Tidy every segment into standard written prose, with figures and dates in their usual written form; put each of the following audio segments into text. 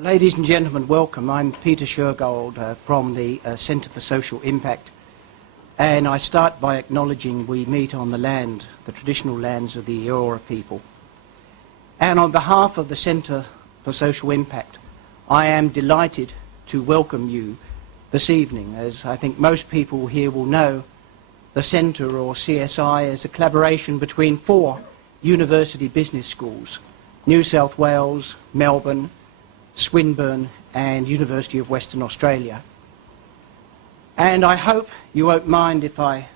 Ladies and gentlemen, welcome. I'm Peter Shergold from the Centre for Social Impact, and I start by acknowledging we meet on the land, the traditional lands of the Eora people. And on behalf of the Centre for Social Impact, I am delighted to welcome you this evening. As I think most people here will know, the Centre, or CSI, is a collaboration between 4 university business schools: New South Wales, Melbourne, Swinburne and University of Western Australia. And I hope you won't mind if I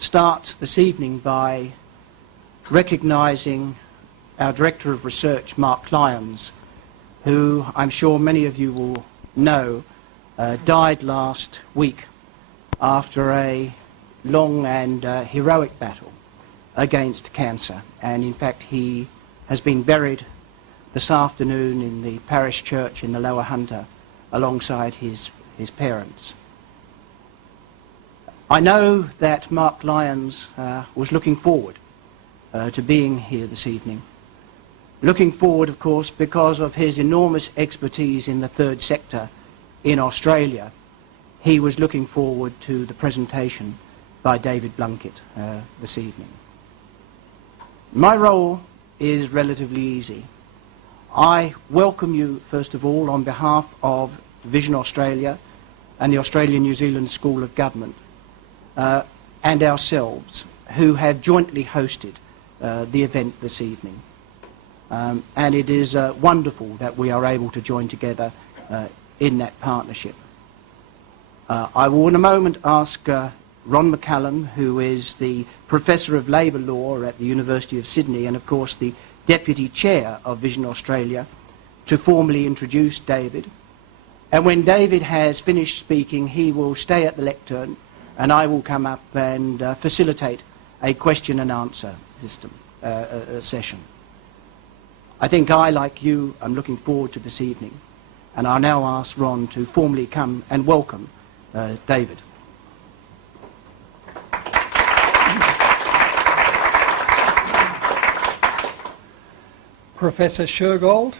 start this evening by recognising our Director of Research, Mark Lyons, who I'm sure many of you will know died last week after a long and heroic battle against cancer. And in fact he has been buried this afternoon in the parish church in the Lower Hunter alongside his parents. I know that Mark Lyons was looking forward to being here this evening. Looking forward, of course, because of his enormous expertise in the third sector in Australia. He was looking forward to the presentation by David Blunkett this evening. My role is relatively easy. I welcome you, first of all, on behalf of Vision Australia and the Australian-New Zealand School of Government and ourselves, who have jointly hosted the event this evening. And it is wonderful that we are able to join together in that partnership. I will in a moment ask Ron McCallum, who is the Professor of Labour Law at the University of Sydney and, of course, the Deputy Chair of Vision Australia, to formally introduce David. And when David has finished speaking, he will stay at the lectern and I will come up and facilitate a question and answer session. I think I, like you, am looking forward to this evening, and I'll now ask Ron to formally come and welcome David. Professor Shergold,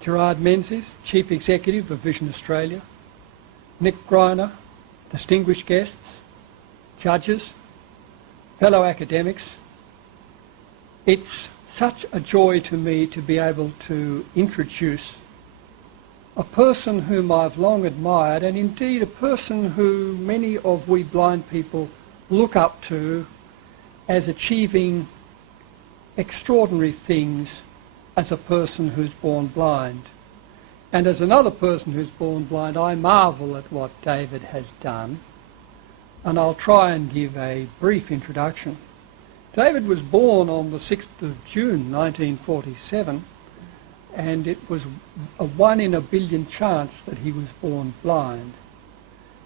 Gerard Menzies, Chief Executive of Vision Australia, Nick Greiner, distinguished guests, judges, fellow academics. It's such a joy to me to be able to introduce a person whom I've long admired, and indeed a person who many of we blind people look up to as achieving extraordinary things as a person who's born blind. And as another person who's born blind, I marvel at what David has done, and I'll try and give a brief introduction. David was born on the 6th of June 1947, and it was a 1 in a billion chance that he was born blind.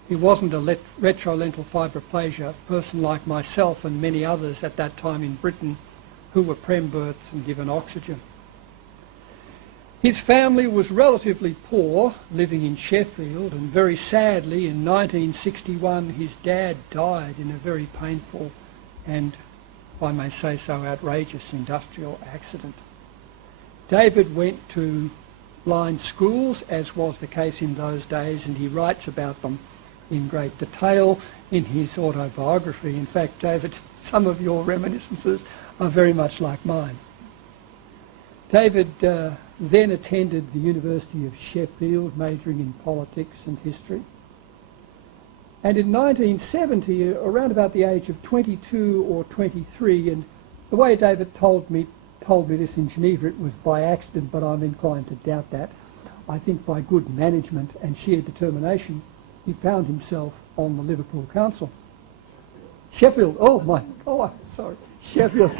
He wasn't a retrolental fibroplasia person like myself and many others at that time in Britain who were prem births and given oxygen. His family was relatively poor, living in Sheffield, and very sadly in 1961 his dad died in a very painful and, if I may say so, outrageous industrial accident. David went to blind schools, as was the case in those days, and he writes about them in great detail in his autobiography. In fact, David, some of your reminiscences are very much like mine. David then attended the University of Sheffield, majoring in politics and history. And in 1970, around about the age of 22 or 23, and the way David told me this in Geneva, it was by accident, but I'm inclined to doubt that. I think by good management and sheer determination, he found himself on the Liverpool Council. Sheffield, sorry, Sheffield.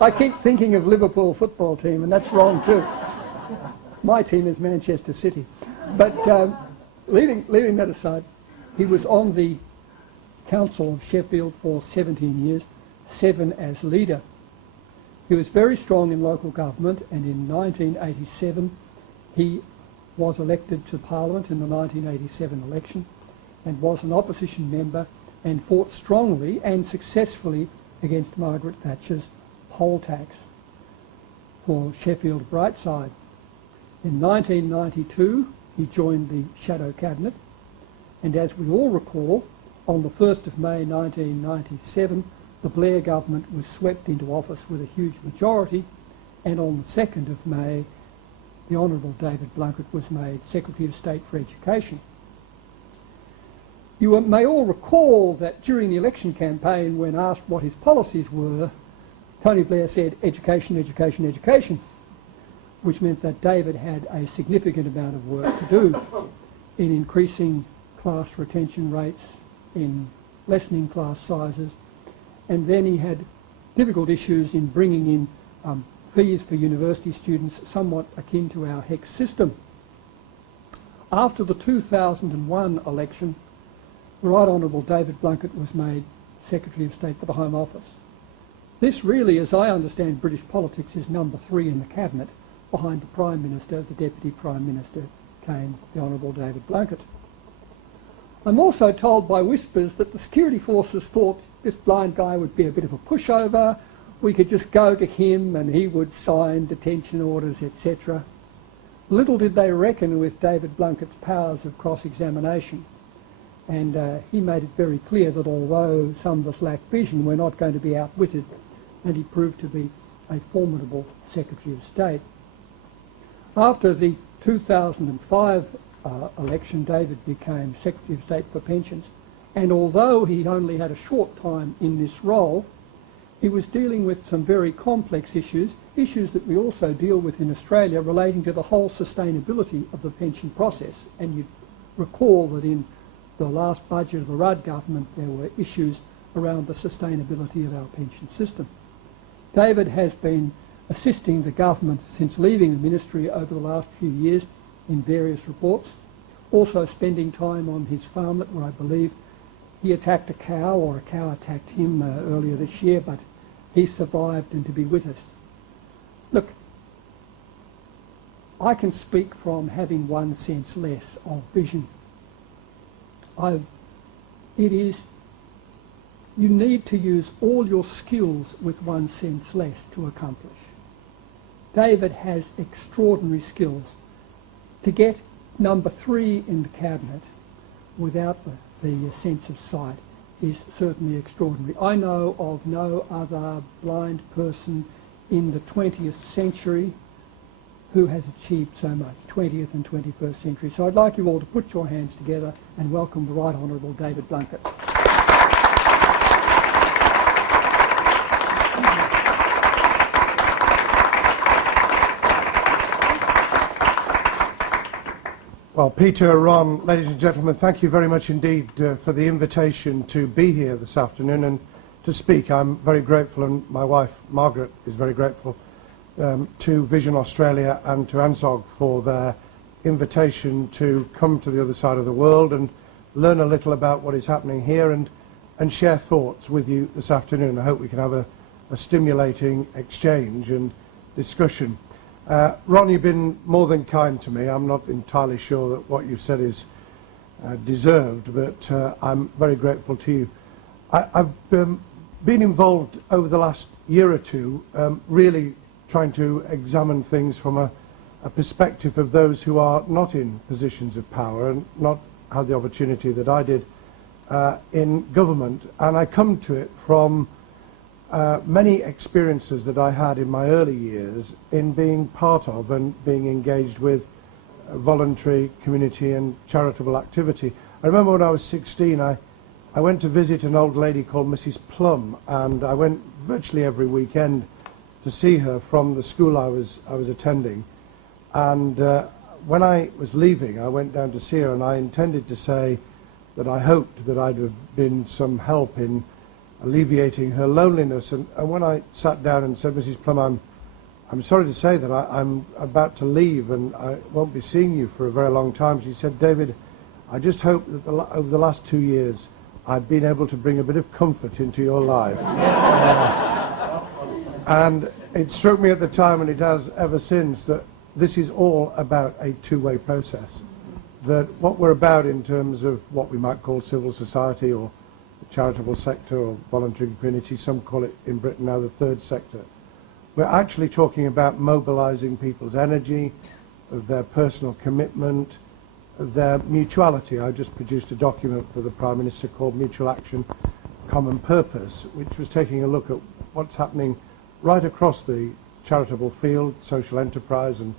I keep thinking of Liverpool football team, and that's wrong too. My team is Manchester City. But leaving that aside, he was on the Council of Sheffield for 17 years, 7 as leader. He was very strong in local government, and in 1987 he was elected to Parliament in the 1987 election and was an opposition member and fought strongly and successfully against Margaret Thatcher's poll tax for Sheffield Brightside. In 1992, he joined the Shadow Cabinet, and as we all recall, on the 1st of May 1997, the Blair government was swept into office with a huge majority, and on the 2nd of May, the Honourable David Blunkett was made Secretary of State for Education. You may all recall that during the election campaign, when asked what his policies were, Tony Blair said, education, education, education, which meant that David had a significant amount of work to do in increasing class retention rates, in lessening class sizes, and then he had difficult issues in bringing in fees for university students somewhat akin to our HECS system. After the 2001 election, the Right Honourable David Blunkett was made Secretary of State for the Home Office. This really, as I understand British politics, is number 3 in the Cabinet. Behind the Prime Minister, the Deputy Prime Minister, came the Honourable David Blunkett. I'm also told by whispers that the security forces thought this blind guy would be a bit of a pushover. We could just go to him and he would sign detention orders, etc. Little did they reckon with David Blunkett's powers of cross-examination. And he made it very clear that although some of us lack vision, we're not going to be outwitted, and he proved to be a formidable Secretary of State. After the 2005 election, David became Secretary of State for Pensions, and although he only had a short time in this role, he was dealing with some very complex issues that we also deal with in Australia relating to the whole sustainability of the pension process. And you recall that in the last budget of the Rudd government there were issues around the sustainability of our pension system. David has been assisting the government since leaving the ministry over the last few years in various reports, also spending time on his farmlet where I believe he attacked a cow or a cow attacked him earlier this year, but he survived and to be with us. Look, I can speak from having 1 sense less of vision. You need to use all your skills with 1 sense less to accomplish. David has extraordinary skills. To get number 3 in the Cabinet without the sense of sight is certainly extraordinary. I know of no other blind person in the 20th century who has achieved so much, 20th and 21st century. So I'd like you all to put your hands together and welcome the Right Honourable David Blunkett. Well, Peter, Ron, ladies and gentlemen, thank you very much indeed for the invitation to be here this afternoon and to speak. I'm very grateful, and my wife, Margaret, is very grateful to Vision Australia and to ANZOG for their invitation to come to the other side of the world and learn a little about what is happening here and share thoughts with you this afternoon. I hope we can have a stimulating exchange and discussion. Ron, you've been more than kind to me. I'm not entirely sure that what you've said is deserved, but I'm very grateful to you. I've been involved over the last year or two really trying to examine things from a perspective of those who are not in positions of power and not had the opportunity that I did in government. And I come to it from many experiences that I had in my early years in being part of and being engaged with voluntary community and charitable activity. I remember when I was 16, I went to visit an old lady called Mrs. Plum, and I went virtually every weekend to see her from the school I was attending. And when I was leaving, I went down to see her, and I intended to say that I hoped that I'd have been some help in alleviating her loneliness. And when I sat down and said, Mrs. Plum, I'm sorry to say that I'm about to leave and I won't be seeing you for a very long time. She said, David, I just hope that over the last 2 years I've been able to bring a bit of comfort into your life. And it struck me at the time, and it has ever since, that this is all about a two-way process. That what we're about in terms of what we might call civil society or the charitable sector or voluntary community, some call it in Britain now the third sector, we're actually talking about mobilising people's energy, of their personal commitment, their mutuality. I just produced a document for the Prime Minister called Mutual Action, Common Purpose, which was taking a look at what's happening right across the charitable field, social enterprise and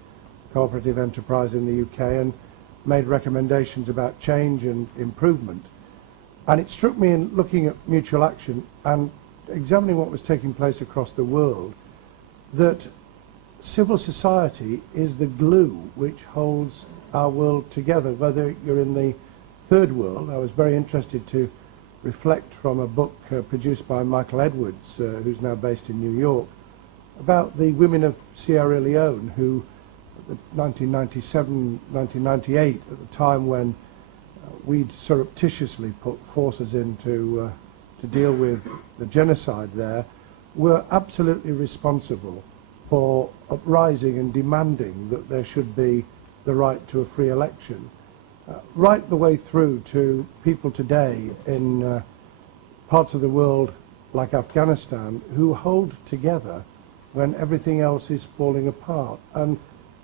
cooperative enterprise in the UK, and made recommendations about change and improvement. And it struck me in looking at mutual action and examining what was taking place across the world that civil society is the glue which holds our world together, whether you're in the third world. I was very interested to reflect from a book produced by Michael Edwards, who's now based in New York, about the women of Sierra Leone who, 1997, 1998, at the time when we'd surreptitiously put forces in to deal with the genocide there, were absolutely responsible for uprising and demanding that there should be the right to a free election, right the way through to people today in parts of the world like Afghanistan who hold together when everything else is falling apart. And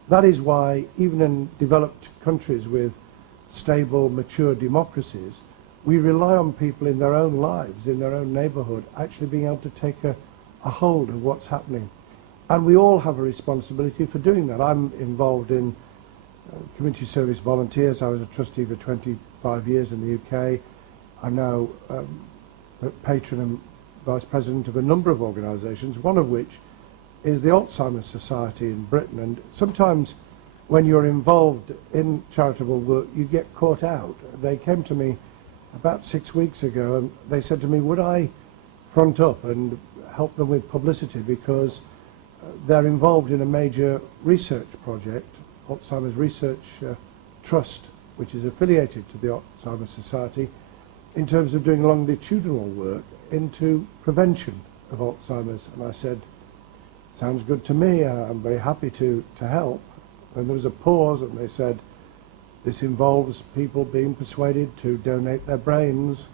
that is why even in developed countries with stable, mature democracies, we rely on people in their own lives, in their own neighbourhood, actually being able to take a hold of what's happening. And we all have a responsibility for doing that. I'm involved in community service volunteers. I was a trustee for 25 years in the UK. I'm now patron and vice president of a number of organisations, one of which is the Alzheimer's Society in Britain. And sometimes when you're involved in charitable work, you get caught out. They came to me about 6 weeks ago and they said to me, would I front up and help them with publicity, because they're involved in a major research project, Alzheimer's Research Trust, which is affiliated to the Alzheimer's Society, in terms of doing longitudinal work into prevention of Alzheimer's. And I said, sounds good to me, I'm very happy to help. And there was a pause and they said, this involves people being persuaded to donate their brains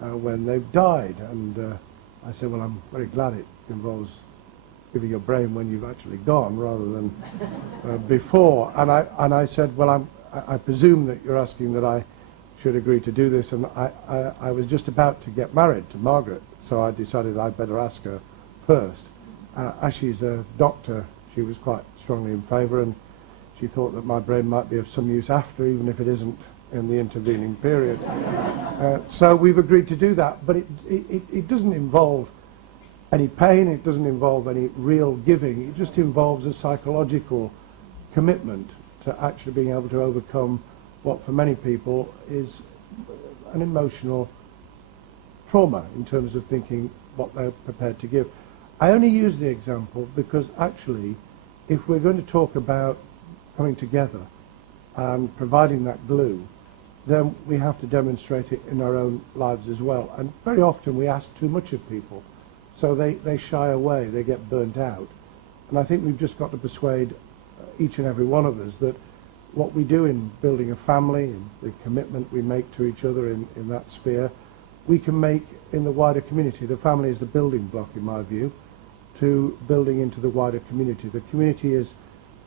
when they've died. And I said, well, I'm very glad it involves giving your brain when you've actually gone rather than before. And I said, well, I presume that you're asking that I should agree to do this. And I was just about to get married to Margaret, so I decided I'd better ask her first. As she's a doctor, she was quite strongly in favour, and she thought that my brain might be of some use after, even if it isn't in the intervening period. So we've agreed to do that, but it doesn't involve any pain, it doesn't involve any real giving, it just involves a psychological commitment to actually being able to overcome what for many people is an emotional trauma in terms of thinking what they're prepared to give. I only use the example because actually, if we're going to talk about coming together and providing that glue, then we have to demonstrate it in our own lives as well. And very often we ask too much of people, so they shy away, they get burnt out. And I think we've just got to persuade each and every one of us that what we do in building a family and the commitment we make to each other in that sphere, we can make in the wider community. The family is the building block, in my view, to building into the wider community. The community is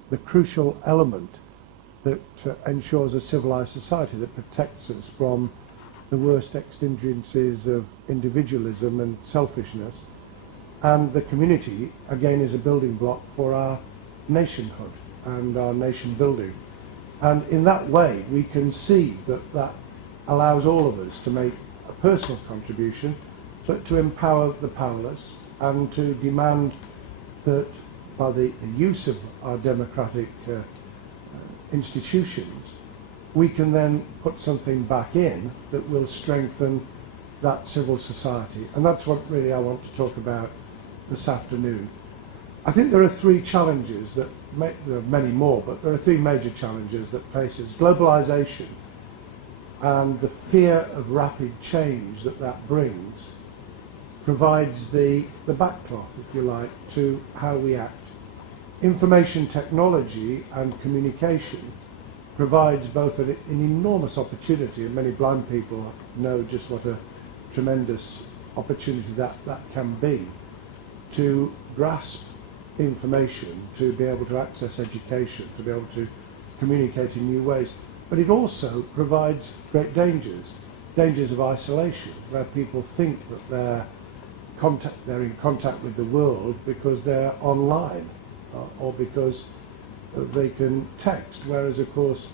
the crucial element that ensures a civilized society, that protects us from the worst exigencies of individualism and selfishness. And the community, again, is a building block for our nationhood and our nation building. And in that way, we can see that allows all of us to make a personal contribution, but to empower the powerless and to demand that by the use of our democratic institutions, we can then put something back in that will strengthen that civil society. And that's what really I want to talk about this afternoon. I think there are three challenges that, there are many more, but there are three major challenges that face us. Globalization and the fear of rapid change that brings provides the backcloth, if you like, to how we act. Information technology and communication provides both an enormous opportunity, and many blind people know just what a tremendous opportunity that can be, to grasp information, to be able to access education, to be able to communicate in new ways. But it also provides great dangers of isolation, where people think that they're in contact with the world because they're online or because they can text, whereas of course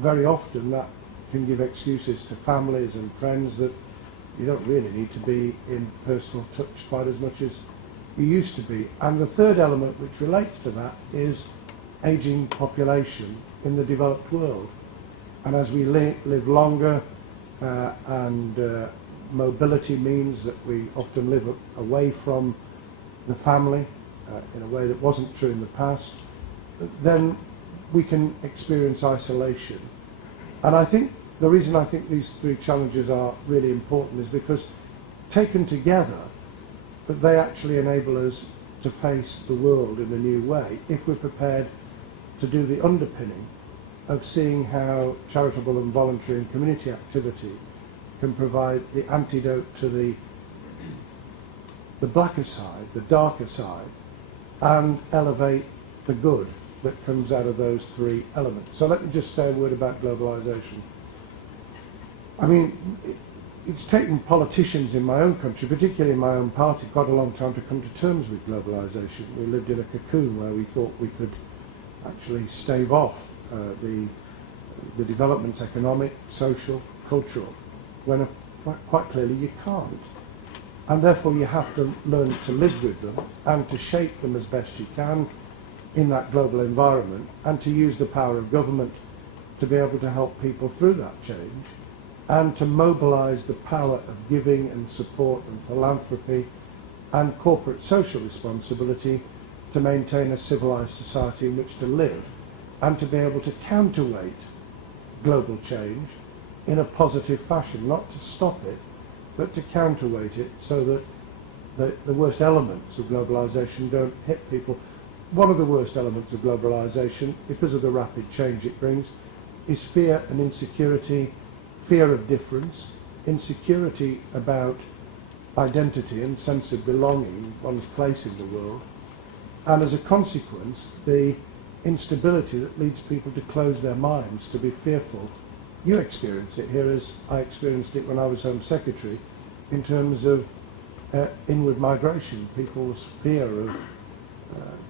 very often that can give excuses to families and friends that you don't really need to be in personal touch quite as much as you used to be. And the third element which relates to that is ageing population in the developed world. And as we live longer and mobility means that we often live away from the family in a way that wasn't true in the past, then we can experience isolation. And I think the reason I think these three challenges are really important is because taken together, that they actually enable us to face the world in a new way if we're prepared to do the underpinning of seeing how charitable and voluntary and community activity can provide the antidote to the blacker side, the darker side, and elevate the good that comes out of those three elements. So let me just say a word about globalisation. I mean, it's taken politicians in my own country, particularly in my own party, quite a long time to come to terms with globalisation. We lived in a cocoon where we thought we could actually stave off the developments, economic, social, cultural, when quite clearly you can't. And therefore you have to learn to live with them and to shape them as best you can in that global environment, and to use the power of government to be able to help people through that change, and to mobilise the power of giving and support and philanthropy and corporate social responsibility to maintain a civilised society in which to live, and to be able to counterweight global change in a positive fashion, not to stop it, but to counterweight it so that the worst elements of globalisation don't hit people. One of the worst elements of globalisation, because of the rapid change it brings, is fear and insecurity, fear of difference, insecurity about identity and sense of belonging, one's place in the world, and as a consequence, the instability that leads people to close their minds, to be fearful. You experience it here as I experienced it when I was Home Secretary, in terms of inward migration, people's fear of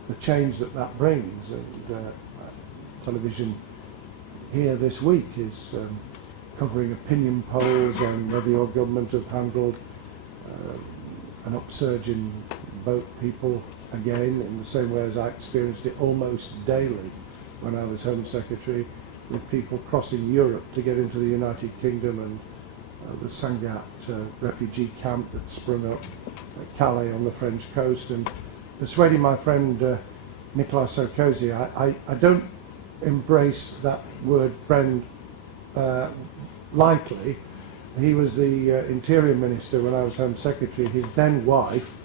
the change that brings. And television here this week is covering opinion polls on whether your government have handled an upsurge in boat people again, in the same way as I experienced it almost daily when I was Home Secretary, with people crossing Europe to get into the United Kingdom, and the Sangatte refugee camp that sprung up at Calais on the French coast, and persuading my friend Nicolas Sarkozy. I don't embrace that word friend lightly. He was the Interior Minister when I was Home Secretary. His then wife,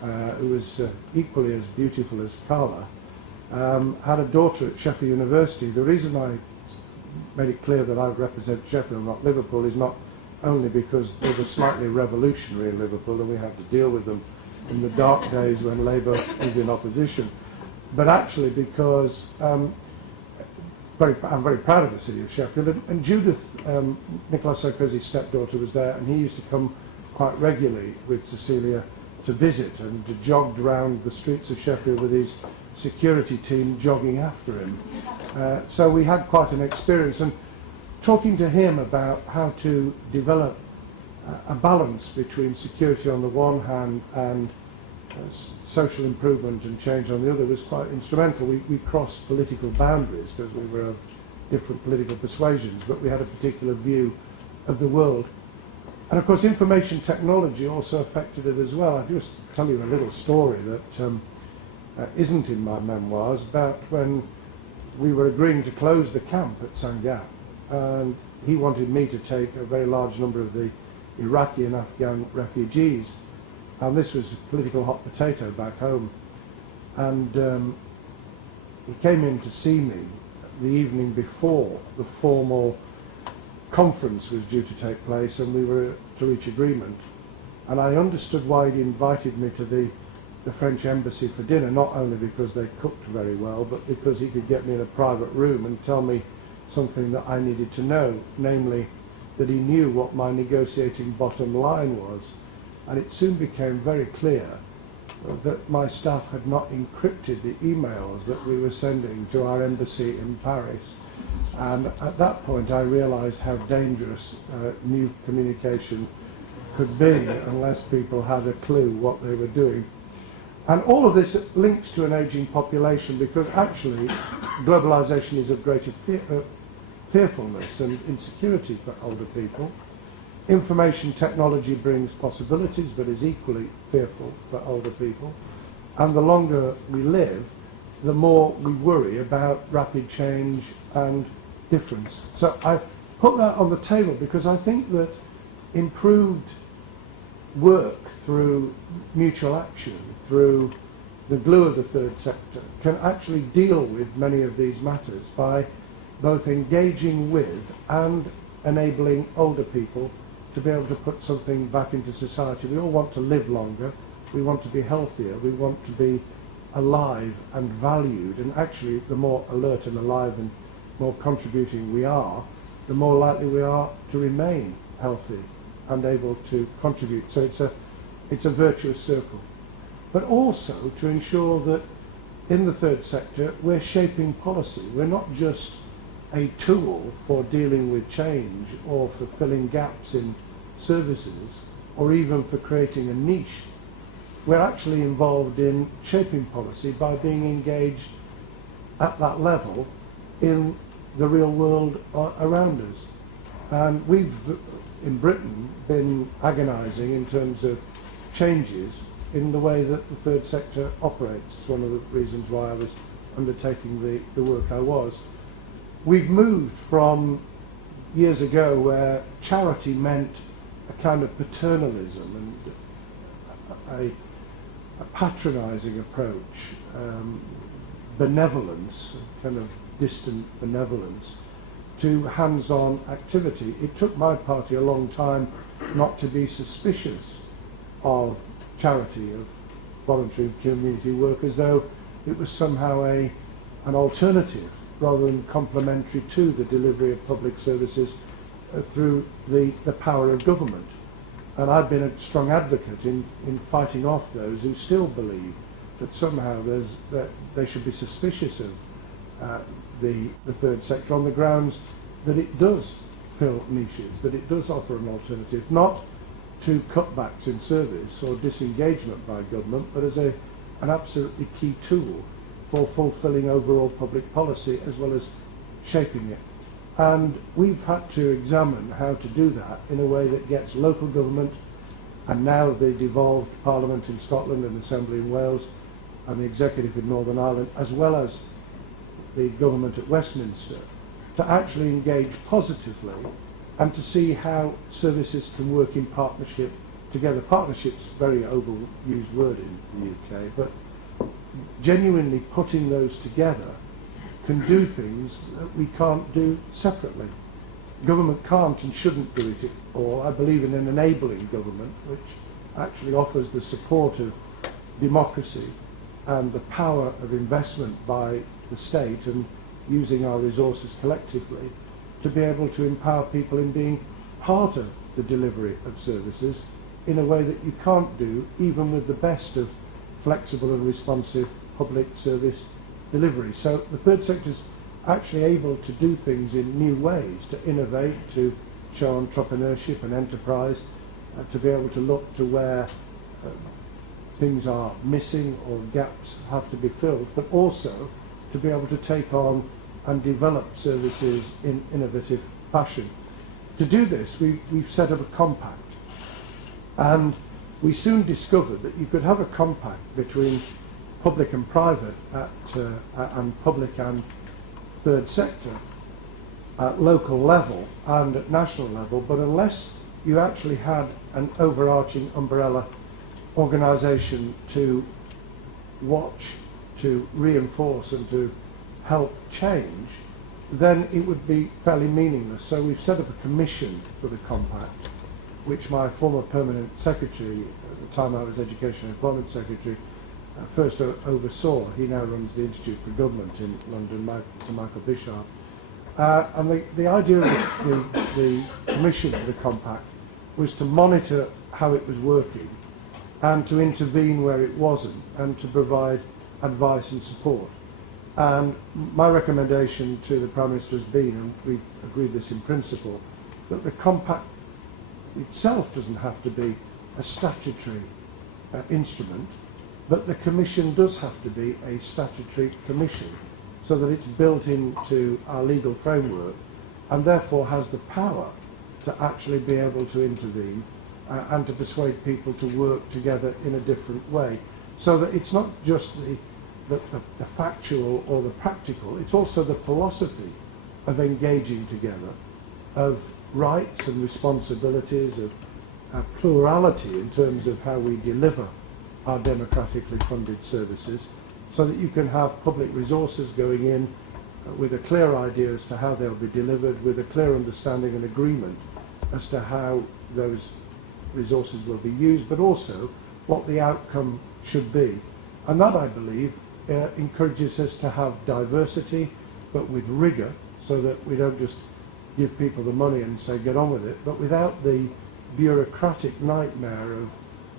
who was equally as beautiful as Carla, had a daughter at Sheffield University. The reason I made it clear that I would represent Sheffield, not Liverpool, is not only because they were slightly revolutionary in Liverpool and we had to deal with them in the dark days when Labour was in opposition, but actually because I'm very proud of the city of Sheffield. And Judith, Nicolas Sarkozy's stepdaughter, was there, and he used to come quite regularly with Cecilia to visit and to jog around the streets of Sheffield with his security team jogging after him. So we had quite an experience, and talking to him about how to develop a balance between security on the one hand and social improvement and change on the other was quite instrumental. We crossed political boundaries because we were of different political persuasions, but we had a particular view of the world. And of course information technology also affected it as well. I'll just tell you a little story that isn't in my memoirs, about when we were agreeing to close the camp at Sangatte, and he wanted me to take a very large number of the Iraqi and Afghan refugees, and this was a political hot potato back home. And he came in to see me the evening before the formal conference was due to take place, and we were to reach agreement. And I understood why he invited me to the the French embassy for dinner, not only because they cooked very well, but because he could get me in a private room and tell me something that I needed to know, namely that he knew what my negotiating bottom line was. And it soon became very clear that my staff had not encrypted the emails that we were sending to our embassy in Paris. And at that point I realized how dangerous new communication could be unless people had a clue what they were doing. And all of this links to an aging population, because actually globalization is of greater fearfulness and insecurity for older people. Information technology brings possibilities but is equally fearful for older people. And the longer we live, the more we worry about rapid change and difference. So I put that on the table because I think that improved work through mutual action, through the glue of the third sector, can actually deal with many of these matters by both engaging with and enabling older people to be able to put something back into society. We all want to live longer, we want to be healthier, we want to be alive and valued, and actually the more alert and alive and more contributing we are, the more likely we are to remain healthy and able to contribute. So it's a virtuous circle. But also to ensure that in the third sector we're shaping policy. We're not just a tool for dealing with change or for filling gaps in services or even for creating a niche. We're actually involved in shaping policy by being engaged at that level in the real world around us. And we've, in Britain, been agonising in terms of changes in the way that the third sector operates. It's one of the reasons why I was undertaking the work I was. We've moved from years ago where charity meant a kind of paternalism and a patronising approach, benevolence, kind of distant benevolence, to hands-on activity. It took my party a long time not to be suspicious of charity, of voluntary community work, as though it was somehow an alternative rather than complementary to the delivery of public services through the power of government. And I've been a strong advocate in fighting off those who still believe that somehow that they should be suspicious of the third sector on the grounds that it does fill niches, that it does offer an alternative, not to cutbacks in service or disengagement by government, but as an absolutely key tool for fulfilling overall public policy as well as shaping it. And we've had to examine how to do that in a way that gets local government and now the devolved Parliament in Scotland and Assembly in Wales and the Executive in Northern Ireland, as well as the government at Westminster, to actually engage positively and to see how services can work in partnership together. Partnership's a very overused word in the UK, but genuinely putting those together can do things that we can't do separately. Government can't and shouldn't do it all. I believe in an enabling government which actually offers the support of democracy and the power of investment by the state and using our resources collectively to be able to empower people in being part of the delivery of services in a way that you can't do even with the best of flexible and responsive public service delivery. So the third sector is actually able to do things in new ways, to innovate, to show entrepreneurship and enterprise, to be able to look to where things are missing or gaps have to be filled, but also to be able to take on and develop services in innovative fashion. To do this, we've set up a compact, and we soon discovered that you could have a compact between public and private and public and third sector at local level and at national level, but unless you actually had an overarching umbrella organisation to watch, to reinforce and to help change, then it would be fairly meaningless. So we've set up a commission for the compact, which my former permanent secretary, at the time I was Education and Employment Secretary, first oversaw. He now runs the Institute for Government in London, Sir Michael Bishop. And the idea of the commission for the compact was to monitor how it was working and to intervene where it wasn't and to provide advice and support. And my recommendation to the Prime Minister has been, and we agreed this in principle, that the compact itself doesn't have to be a statutory instrument, but the commission does have to be a statutory commission so that it's built into our legal framework and therefore has the power to actually be able to intervene and to persuade people to work together in a different way, so that it's not just the factual or the practical, it's also the philosophy of engaging together, of rights and responsibilities, of plurality in terms of how we deliver our democratically funded services, so that you can have public resources going in with a clear idea as to how they'll be delivered, with a clear understanding and agreement as to how those resources will be used, but also what the outcome should be. And that, I believe, encourages us to have diversity, but with rigour, so that we don't just give people the money and say get on with it, but without the bureaucratic nightmare of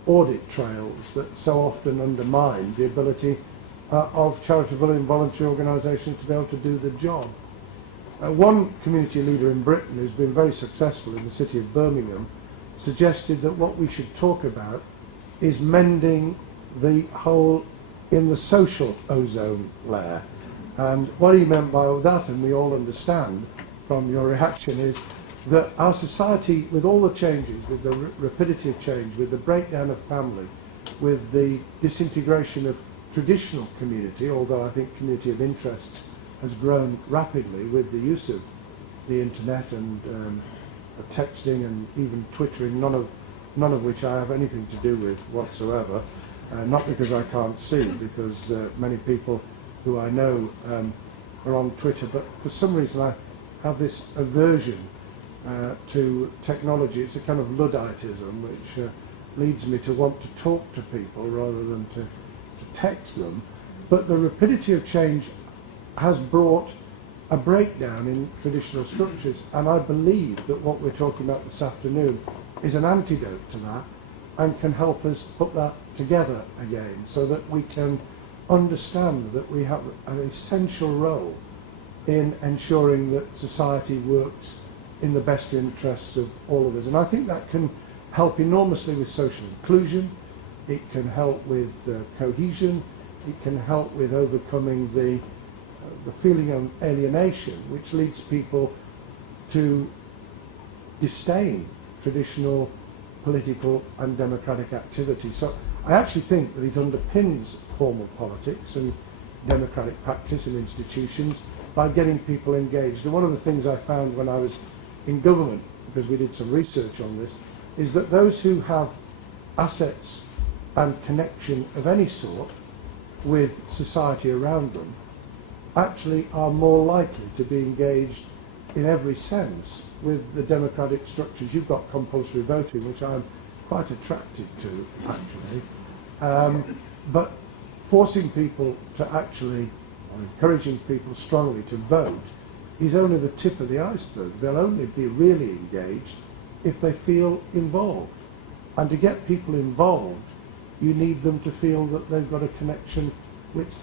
audit trails that so often undermine the ability of charitable and voluntary organisations to be able to do the job. One community leader in Britain who's been very successful in the city of Birmingham suggested that what we should talk about is mending the hole in the social ozone layer. And what he meant by that, and we all understand from your reaction, is that our society, with all the changes, with the rapidity of change, with the breakdown of family, with the disintegration of traditional community, although I think community of interests has grown rapidly with the use of the internet and texting and even twittering, none of which I have anything to do with whatsoever, not because I can't see, because many people who I know are on Twitter, but for some reason I have this aversion to technology. It's a kind of Ludditism which leads me to want to talk to people rather than to text them. But the rapidity of change has brought a breakdown in traditional structures, and I believe that what we're talking about this afternoon is an antidote to that and can help us put that together again, so that we can understand that we have an essential role in ensuring that society works in the best interests of all of us. And I think that can help enormously with social inclusion, it can help with cohesion, it can help with overcoming the feeling of alienation which leads people to disdain traditional political and democratic activity. So I actually think that it underpins formal politics and democratic practice and institutions by getting people engaged. And one of the things I found when I was in government, because we did some research on this, is that those who have assets and connection of any sort with society around them actually are more likely to be engaged in every sense with the democratic structures. You've got compulsory voting, which I'm quite attracted to, actually. But forcing people to actually, or encouraging people strongly to vote, is only the tip of the iceberg. They'll only be really engaged if they feel involved. And to get people involved, you need them to feel that they've got a connection with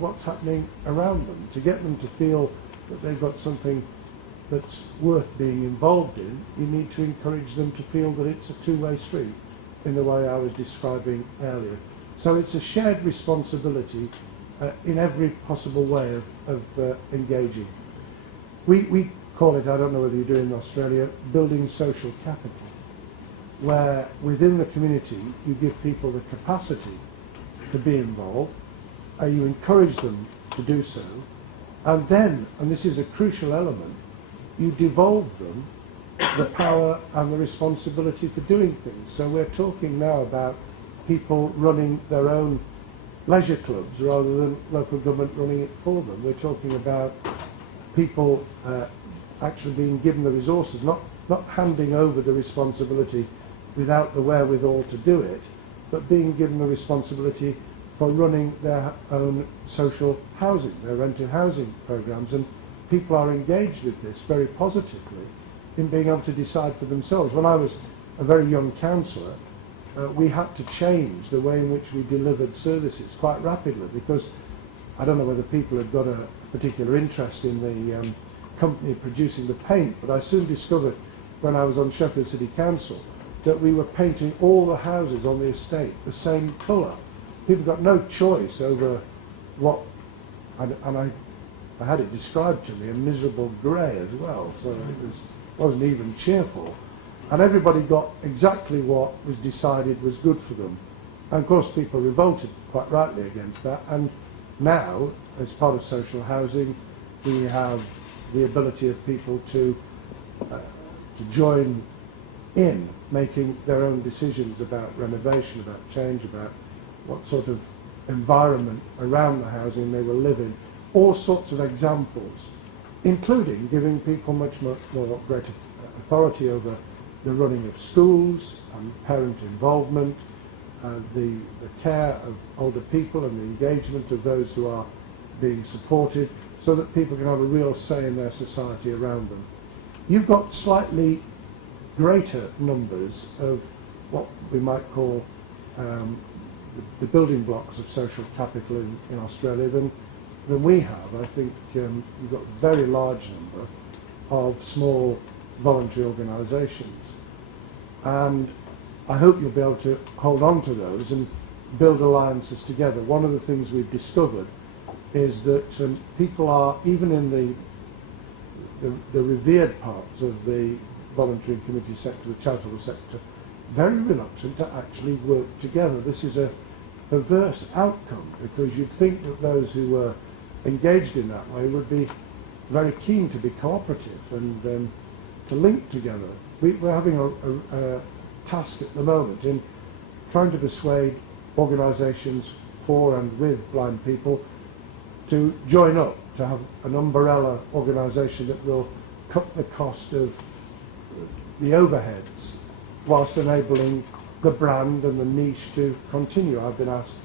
what's happening around them. To get them to feel that they've got something that's worth being involved in, you need to encourage them to feel that it's a two-way street in the way I was describing earlier. So it's a shared responsibility in every possible way of engaging. We call it, I don't know whether you do in Australia, building social capital, where within the community you give people the capacity to be involved, you encourage them to do so, and then, and this is a crucial element, you devolve them the power and the responsibility for doing things. So we're talking now about people running their own leisure clubs rather than local government running it for them. We're talking about people actually being given the resources, not handing over the responsibility without the wherewithal to do it, but being given the responsibility for running their own social housing, their rented housing programs, and people are engaged with this very positively in being able to decide for themselves. When I was a very young councillor, we had to change the way in which we delivered services quite rapidly, because I don't know whether people had got a particular interest in the company producing the paint, but I soon discovered when I was on Sheffield City Council that we were painting all the houses on the estate the same colour. People got no choice over what, and I had it described to me, a miserable grey as well, so it wasn't even cheerful. And everybody got exactly what was decided was good for them. And of course people revolted quite rightly against that, and now, as part of social housing, we have the ability of people to join in making their own decisions about renovation, about change, about what sort of environment around the housing they will live in. All sorts of examples, including giving people much more greater authority over the running of schools and parent involvement, the care of older people and the engagement of those who are being supported, so that people can have a real say in their society around them. You've got slightly greater numbers of what we might call the building blocks of social capital in Australia than we have. I think you've got a very large number of small voluntary organisations, and I hope you'll be able to hold on to those and build alliances together. One of the things we've discovered is that people are, even in the revered parts of the voluntary and community sector, the charitable sector, very reluctant to actually work together. This is a perverse outcome, because you'd think that those who were engaged in that way would be very keen to be cooperative and to link together. We're having a task at the moment in trying to persuade organisations for and with blind people to join up, to have an umbrella organisation that will cut the cost of the overheads whilst enabling the brand and the niche to continue. I've been asked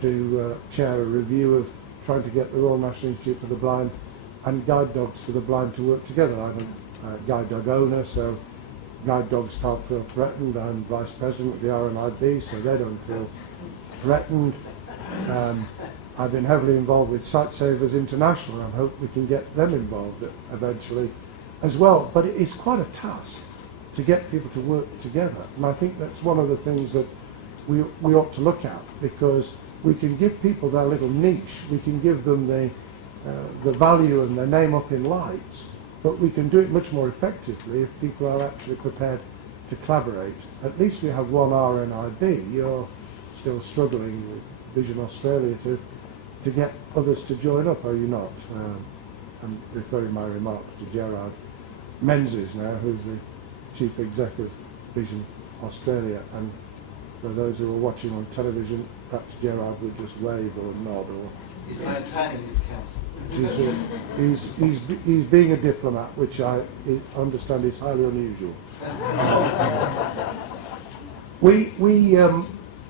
to chair a review of trying to get the Royal National Institute for the Blind and Guide Dogs for the Blind to work together. I'm a guide dog owner, so guide dogs can't feel threatened. I'm vice president of the RNIB, so they don't feel threatened. I've been heavily involved with Sight Savers International, and I hope we can get them involved eventually as well. But it is quite a task to get people to work together, and I think that's one of the things that we ought to look at, because we can give people their little niche, we can give them the value and their name up in lights, but we can do it much more effectively if people are actually prepared to collaborate. At least we have one RNIB. You're still struggling with Vision Australia to get others to join up, are you not? I'm referring my remarks to Gerard Menzies now, who's the Chief Executive of Vision Australia, and for those who are watching on television, perhaps Gerard would just wave or nod. Or he's maintaining his counsel. He's being a diplomat, which I understand is highly unusual.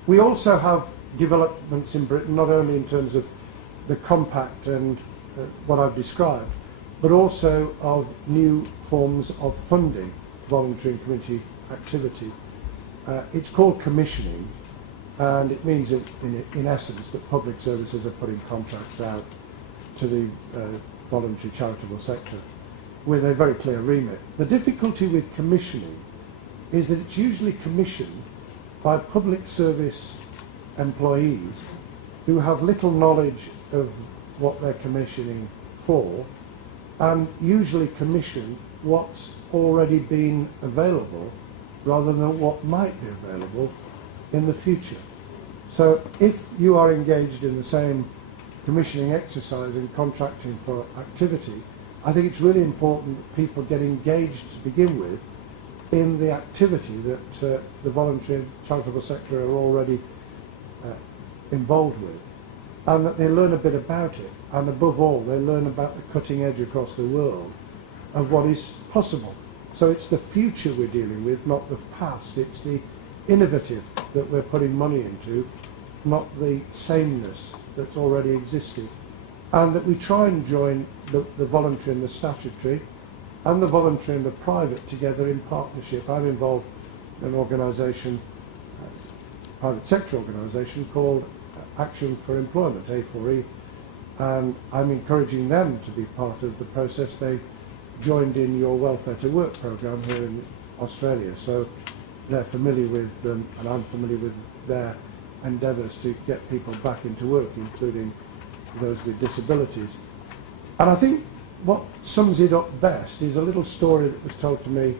We also have developments in Britain, not only in terms of the compact and what I've described, but also of new forms of funding voluntary and community activity. It's called commissioning, and it means in essence that public services are putting contracts out to the voluntary charitable sector with a very clear remit. The difficulty with commissioning is that it's usually commissioned by public service employees who have little knowledge of what they're commissioning for, and usually commission what's already been available rather than what might be available in the future. So if you are engaged in the same commissioning exercise and contracting for activity, I think it's really important that people get engaged to begin with in the activity that the voluntary and charitable sector are already involved with, and that they learn a bit about it, and above all they learn about the cutting edge across the world of what is possible. So it's the future we're dealing with, not the past. It's the innovative that we're putting money into, not the sameness that's already existed, and that we try and join the voluntary and the statutory and the voluntary and the private together in partnership. I'm involved in an organisation, private sector organisation called Action for Employment, A4E, and I'm encouraging them to be part of the process. They joined in your Welfare to Work programme here in Australia, so they're familiar with them, and I'm familiar with their endeavours to get people back into work, including those with disabilities. And I think what sums it up best is a little story that was told to me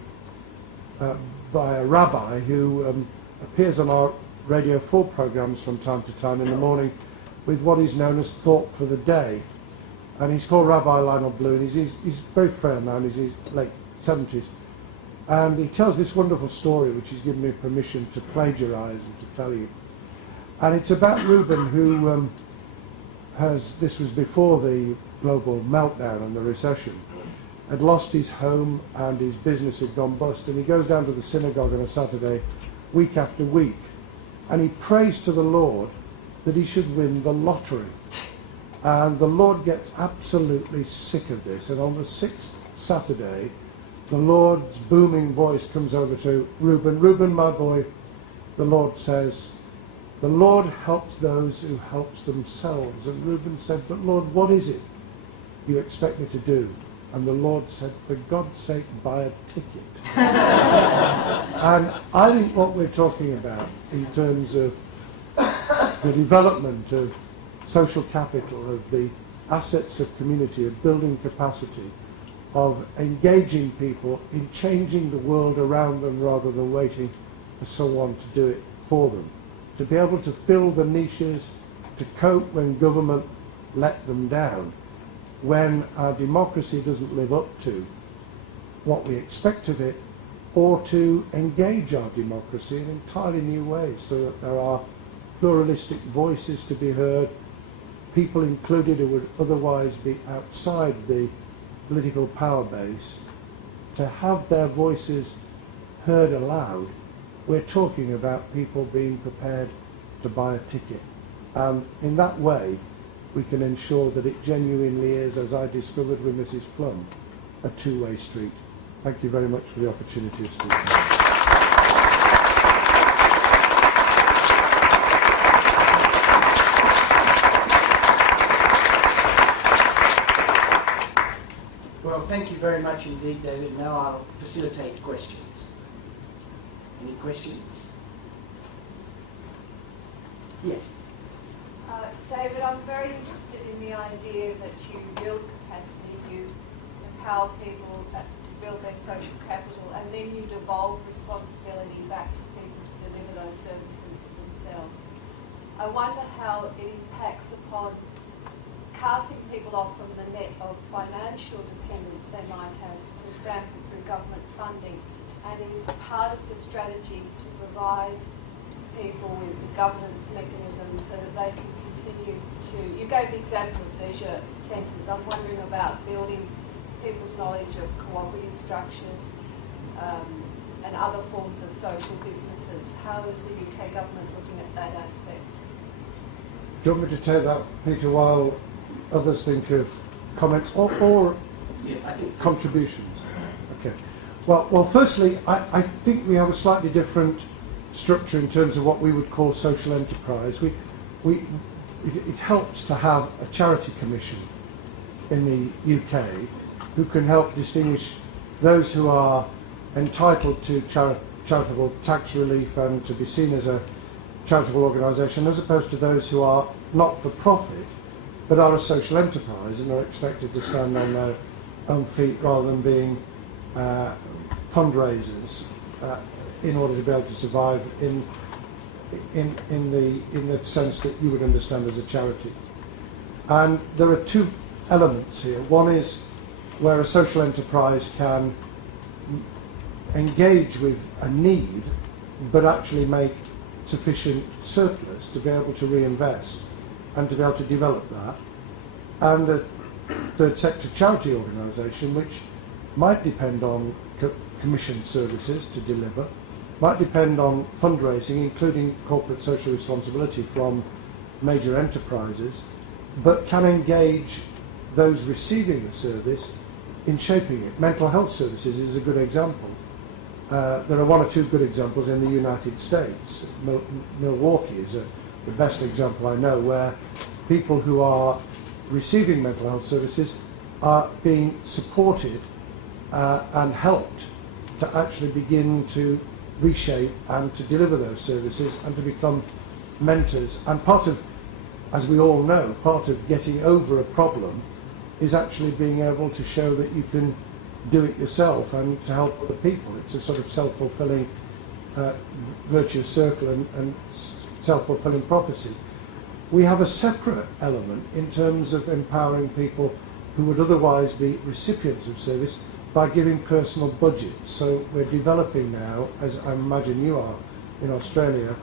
by a rabbi who appears on our Radio 4 programmes from time to time in the morning with what is known as Thought for the Day. And he's called Rabbi Lionel Blue, and he's very frail now, he's in his late 70s. And he tells this wonderful story, which he's given me permission to plagiarise and to tell you. And it's about Reuben, who this was before the global meltdown and the recession, had lost his home and his business had gone bust. And he goes down to the synagogue on a Saturday, week after week, and he prays to the Lord that he should win the lottery. And the Lord gets absolutely sick of this. And on the 6th Saturday, the Lord's booming voice comes over to Reuben. Reuben, my boy, the Lord says, the Lord helps those who helps themselves. And Reuben said, but Lord, what is it you expect me to do? And the Lord said, for God's sake, buy a ticket. And I think what we're talking about in terms of the development of social capital, of the assets of community, of building capacity, of engaging people in changing the world around them rather than waiting for someone to do it for them. To be able to fill the niches, to cope when government let them down, when our democracy doesn't live up to what we expect of it, or to engage our democracy in entirely new ways so that there are pluralistic voices to be heard, people included who would otherwise be outside the political power base, to have their voices heard aloud. We're talking about people being prepared to buy a ticket. And in that way, we can ensure that it genuinely is, as I discovered with Mrs. Plum, a two-way street. Thank you very much for the opportunity of speaking. Well, thank you very much indeed, David. Now I'll facilitate questions. Any questions? Yes. David, I'm very interested in the idea that you build capacity, you empower people to build their social capital, and then you devolve responsibility back to people to deliver those services themselves. I wonder how it impacts upon casting people off from the net of financial dependence they might have, for example, through government funding, and is part of the strategy to provide people with governance mechanisms so that they can continue to... You gave the example of leisure centres. I'm wondering about building people's knowledge of cooperative structures and other forms of social businesses. How is the UK government looking at that aspect? Do you want me to take that, Peter, while others think of comments or I think contributions? Okay. Well, firstly, I think we have a slightly different structure in terms of what we would call social enterprise. It helps to have a charity commission in the UK who can help distinguish those who are entitled to charitable tax relief and to be seen as a charitable organisation, as opposed to those who are not for profit but are a social enterprise and are expected to stand on their own feet rather than being fundraisers in order to be able to survive in the sense that you would understand as a charity. And there are two elements here. One is where a social enterprise can engage with a need but actually make sufficient surplus to be able to reinvest and to be able to develop that. And a third sector charity organisation which might depend on commissioned services to deliver, might depend on fundraising, including corporate social responsibility from major enterprises, but can engage those receiving the service in shaping it. Mental health services is a good example. There are one or two good examples in the United States. Milwaukee is the best example I know, where people who are receiving mental health services are being supported and helped to actually begin to reshape and to deliver those services and to become mentors. And part of, as we all know, part of getting over a problem is actually being able to show that you can do it yourself and to help other people. It's a sort of self-fulfilling virtuous circle and self-fulfilling prophecy. We have a separate element in terms of empowering people who would otherwise be recipients of service by giving personal budgets. So we're developing now, as I imagine you are in Australia,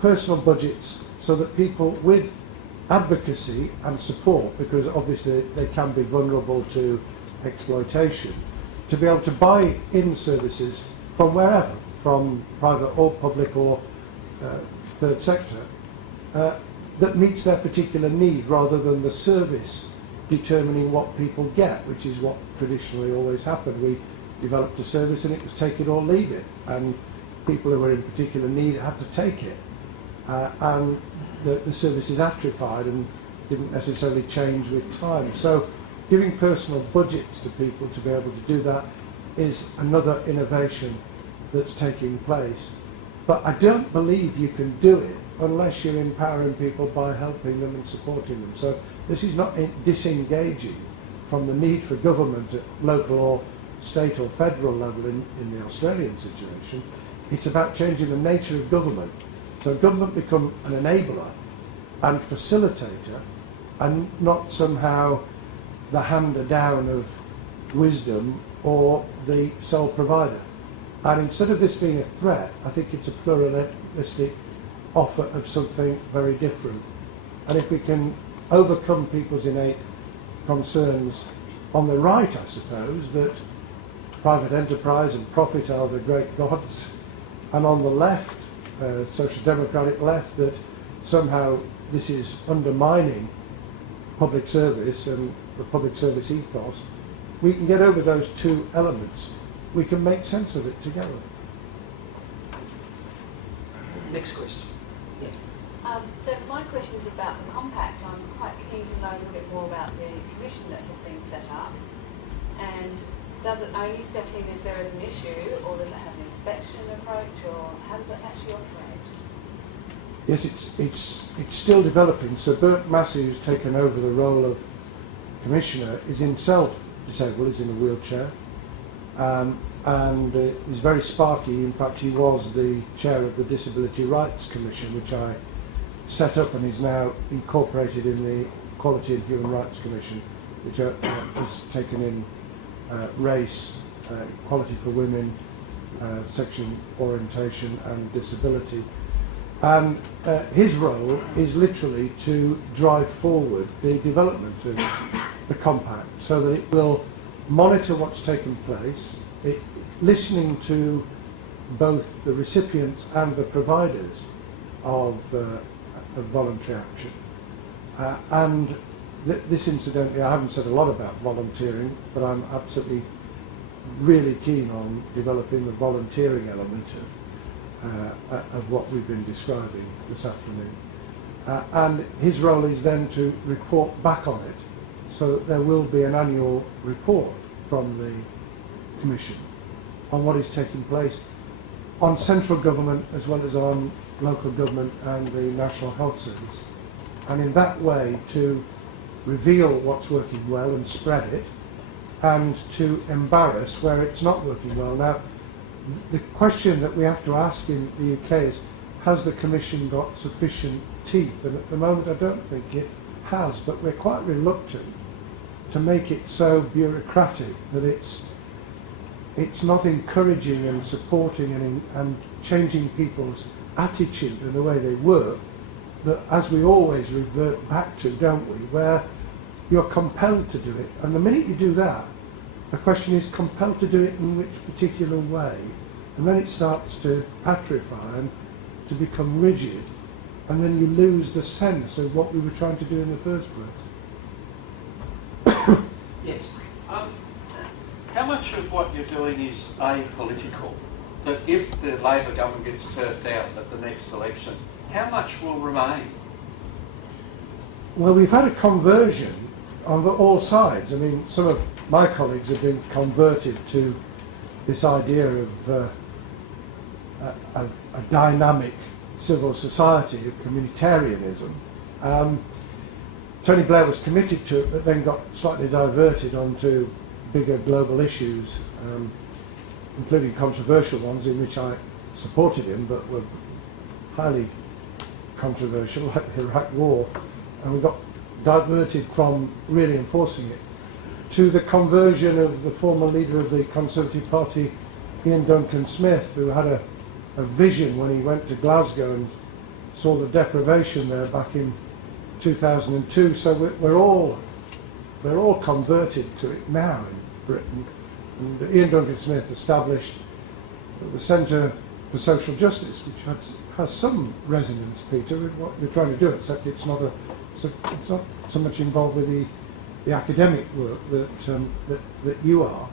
personal budgets so that people with advocacy and support, because obviously they can be vulnerable to exploitation, to be able to buy in services from wherever, from private or public or third sector, that meets their particular need rather than the service determining what people get, which is what traditionally always happened. We developed a service and it was take it or leave it, and people who were in particular need had to take it, and the service is atrophied and didn't necessarily change with time. So giving personal budgets to people to be able to do that is another innovation that's taking place. But I don't believe you can do it unless you're empowering people by helping them and supporting them. So this is not disengaging from the need for government at local or state or federal level in the Australian situation. It's about changing the nature of government. So government become an enabler and facilitator and not somehow the hander-down of wisdom or the sole provider. And instead of this being a threat, I think it's a pluralistic offer of something very different. And if we can overcome people's innate concerns on the right, I suppose, that private enterprise and profit are the great gods, and on the left, social democratic left, that somehow this is undermining public service and the public service ethos, we can get over those two elements. We can make sense of it together. Next question. Yes. So my question is about the compact. I'm quite keen to know a little bit more about the commission that has been set up, and does it only step in if there is an issue, or does it have an inspection approach, or how does it actually operate? Yes, it's still developing. So Bert Massey, who's taken over the role of commissioner, is himself disabled, is in a wheelchair, and is very sparky. In fact, he was the chair of the Disability Rights Commission, which I set up and is now incorporated in the Equality and Human Rights Commission, which has taken in race, equality for women, sexual orientation and disability. And his role is literally to drive forward the development of the compact so that it will monitor what's taken place, listening to both the recipients and the providers of voluntary action. This incidentally, I haven't said a lot about volunteering, but I'm absolutely really keen on developing the volunteering element of what we've been describing this afternoon. And his role is then to report back on it, so that there will be an annual report from the Commission on what is taking place on central government as well as on local government and the National Health Service. And in that way to reveal what's working well and spread it, and to embarrass where it's not working well. Now, the question that we have to ask in the UK is, has the Commission got sufficient teeth? And at the moment I don't think it has, but we're quite reluctant to make it so bureaucratic that it's not encouraging and supporting and changing people's attitude and the way they work, that as we always revert back to, don't we, where you're compelled to do it. And the minute you do that, the question is compelled to do it in which particular way, and then it starts to atrophy and to become rigid and then you lose the sense of what we were trying to do in the first place. Yes. How much of what you're doing is apolitical? That if the Labor government gets turfed out at the next election, how much will remain? Well, we've had a conversion on all sides. I mean, some of my colleagues have been converted to this idea of a dynamic civil society, of communitarianism. Tony Blair was committed to it, but then got slightly diverted onto bigger global issues, including controversial ones in which I supported him, but were highly controversial, like the Iraq War, and we got diverted from really enforcing it to the conversion of the former leader of the Conservative Party, Hon Duncan Smith, who had a vision when he went to Glasgow and saw the deprivation there back in 2002. So we're all converted to it now in Britain. And Hon Duncan Smith established the Centre for Social Justice, which has some resonance, Peter, with what you're trying to do, except it's not so much involved with the academic work that you are.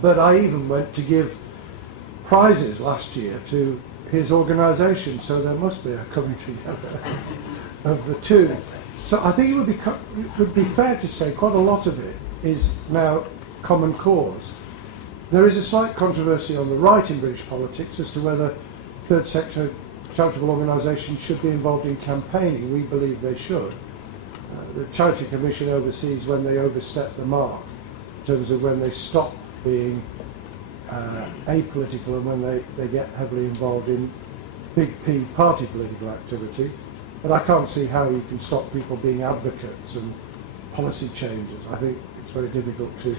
But I even went to give prizes last year to his organisation, so there must be a coming together of the two. So I think it would be fair to say quite a lot of it is now common cause. There is a slight controversy on the right in British politics as to whether third sector charitable organisations should be involved in campaigning. We believe they should. The Charity Commission oversees when they overstep the mark in terms of when they stop being apolitical and when they get heavily involved in big P party political activity. But I can't see how you can stop people being advocates and policy changers. I think it's very difficult to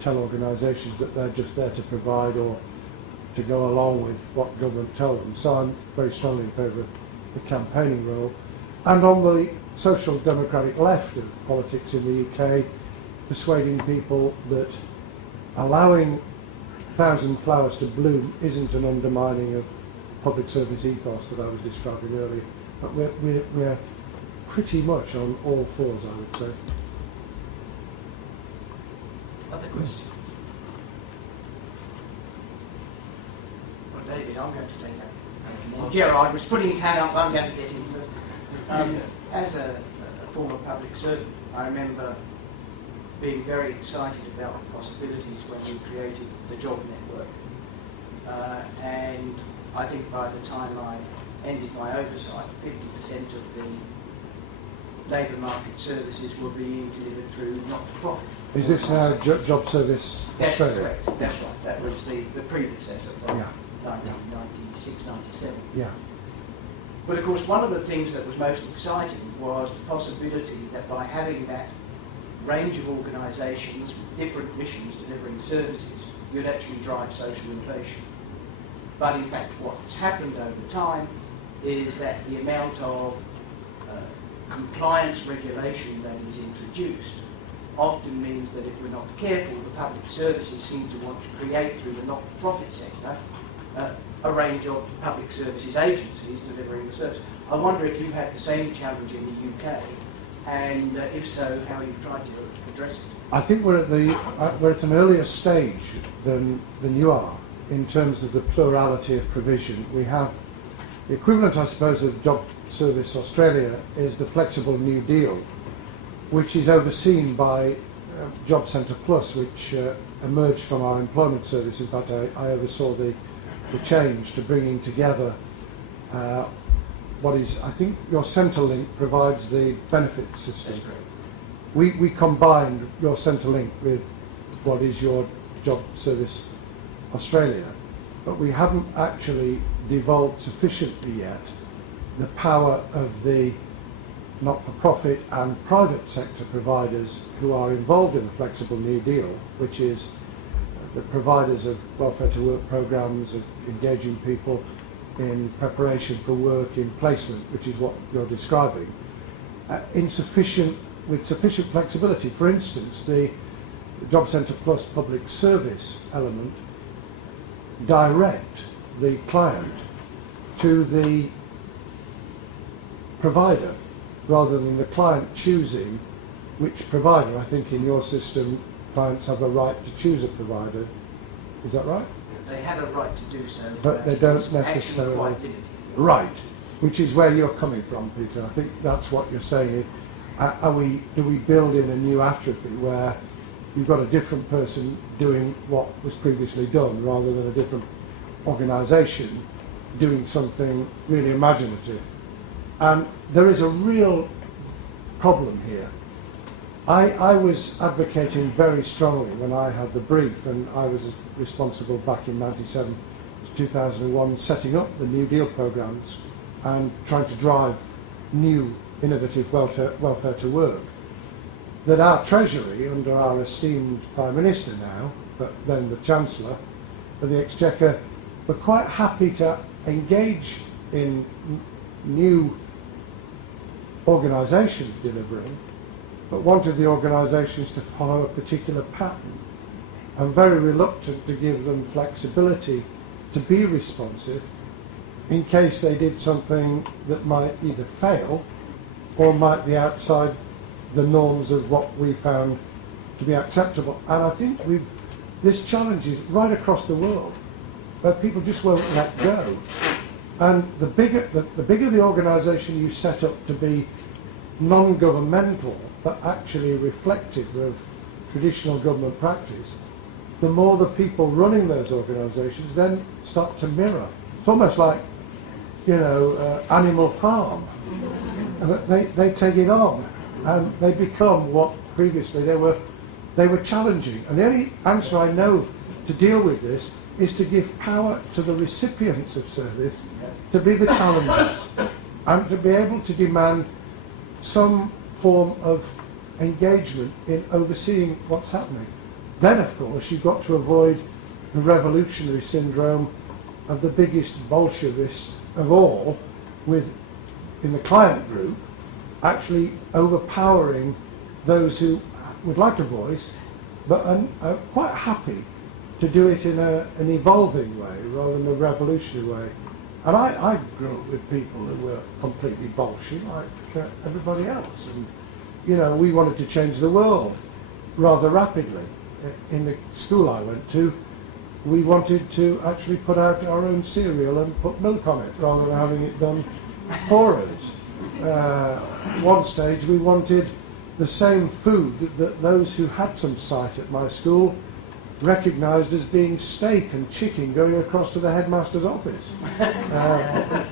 tell organisations that they're just there to provide or to go along with what government tell them. So I'm very strongly in favour of the campaigning role. And on the social democratic left of politics in the UK, persuading people that allowing 1,000 flowers to bloom isn't an undermining of public service ethos that I was describing earlier. But we're pretty much on all fours, I would say. Other questions? Well, David, I'm going to take that. Gerard was putting his hand up, I'm going to get him first. As a former public servant, I remember being very excited about the possibilities when we created the job network. And I think by the time I ended my oversight, 50% of the labour market services were being delivered through not-for-profit. Is this now Job Service That's Australia? correct, that's right. That was the predecessor from Yeah. 1996, 97. Yeah. But of course, one of the things that was most exciting was the possibility that by having that range of organisations with different missions delivering services, you'd actually drive social innovation. But in fact, what's happened over time is that the amount of compliance regulation that is introduced often means that if we're not careful, the public services seem to want to create through the not-for-profit sector a range of public services agencies delivering the service. I wonder if you had the same challenge in the UK, and if so, how you've tried to address it. I think we're at an earlier stage than you are in terms of the plurality of provision. We have the equivalent, I suppose, of Job Service Australia is the Flexible New Deal, which is overseen by Job Centre Plus, which emerged from our employment service. In fact, I oversaw the change to bringing together what is, I think, your Centrelink provides the benefit system. That's correct. We combined your Centrelink with what is your Job Service Australia, but we haven't actually devolved sufficiently yet the power of the not-for-profit and private sector providers who are involved in the Flexible New Deal, which is the providers of welfare to work programs, of engaging people in preparation for work, in placement, which is what you're describing, with sufficient flexibility. For instance, the Job Centre Plus public service element direct the client to the provider rather than the client choosing which provider. I think in your system, clients have a right to choose a provider. Is that right? They have a right to do so, But they don't it's actually necessarily. quite limited. Right, which is where you're coming from, Peter. I think that's what you're saying. Do we build in a new atrophy where you've got a different person doing what was previously done rather than a different organisation doing something really imaginative? And there is a real problem here. I was advocating very strongly when I had the brief, and I was responsible back in 97 to 2001 setting up the New Deal programmes and trying to drive new innovative welfare to work, that our Treasury, under our esteemed Prime Minister now, but then the Chancellor of the Exchequer, were quite happy to engage in new organisations delivering, but wanted the organisations to follow a particular pattern, and very reluctant to give them flexibility to be responsive in case they did something that might either fail or might be outside the norms of what we found to be acceptable. And I think this challenge is right across the world, where people just won't let go. And the bigger the organisation you set up to be non-governmental, but actually reflective of traditional government practice, the more the people running those organisations then start to mirror. It's almost like, Animal Farm. They take it on, and they become what previously they were challenging. And the only answer I know to deal with this is to give power to the recipients of service to be the challengers and to be able to demand some form of engagement in overseeing what's happening. Then, of course, you've got to avoid the revolutionary syndrome of the biggest Bolshevist of all, in the client group, actually overpowering those who would like a voice, but are quite happy to do it in an evolving way rather than a revolutionary way. And I grew up with people who were completely Bolshevik, like everybody else. And, we wanted to change the world rather rapidly. In the school I went to, we wanted to actually put out our own cereal and put milk on it rather than having it done for us. One stage we wanted the same food that those who had some sight at my school recognised as being steak and chicken going across to the headmaster's office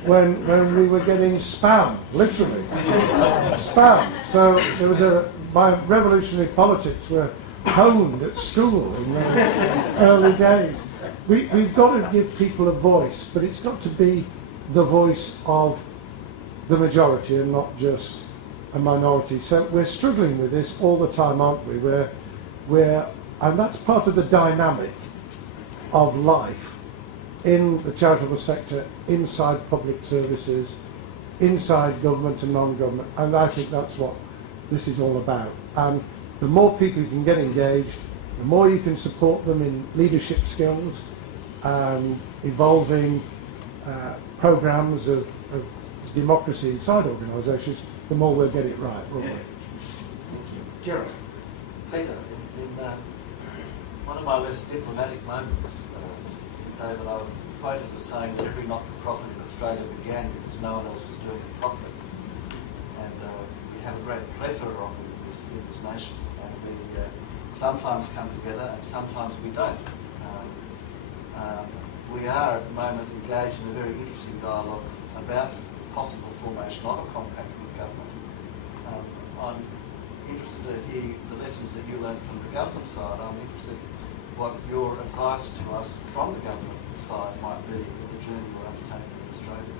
when we were getting spam, literally spam. So there was my revolutionary politics were honed at school in the early days. We've got to give people a voice, but it's got to be the voice of the majority and not just a minority. So we're struggling with this all the time, aren't we? And that's part of the dynamic of life in the charitable sector, inside public services, inside government and non-government. And I think that's what this is all about. And the more people you can get engaged, the more you can support them in leadership skills and evolving programmes of democracy inside organisations, the more we'll get it right, won't we? Gerald. Peter, in one of my less diplomatic moments, David, I was quoted as saying that every not-for-profit in Australia began because no one else was doing it properly. And we have a great plethora of them in this nation, and we sometimes come together and sometimes we don't. We are at the moment engaged in a very interesting dialogue about the possible formation of a compact with government. I'm interested to hear the lessons that you learned from the government side. I'm interested what your advice to us from the government side might be with the journey we're undertaking in Australia.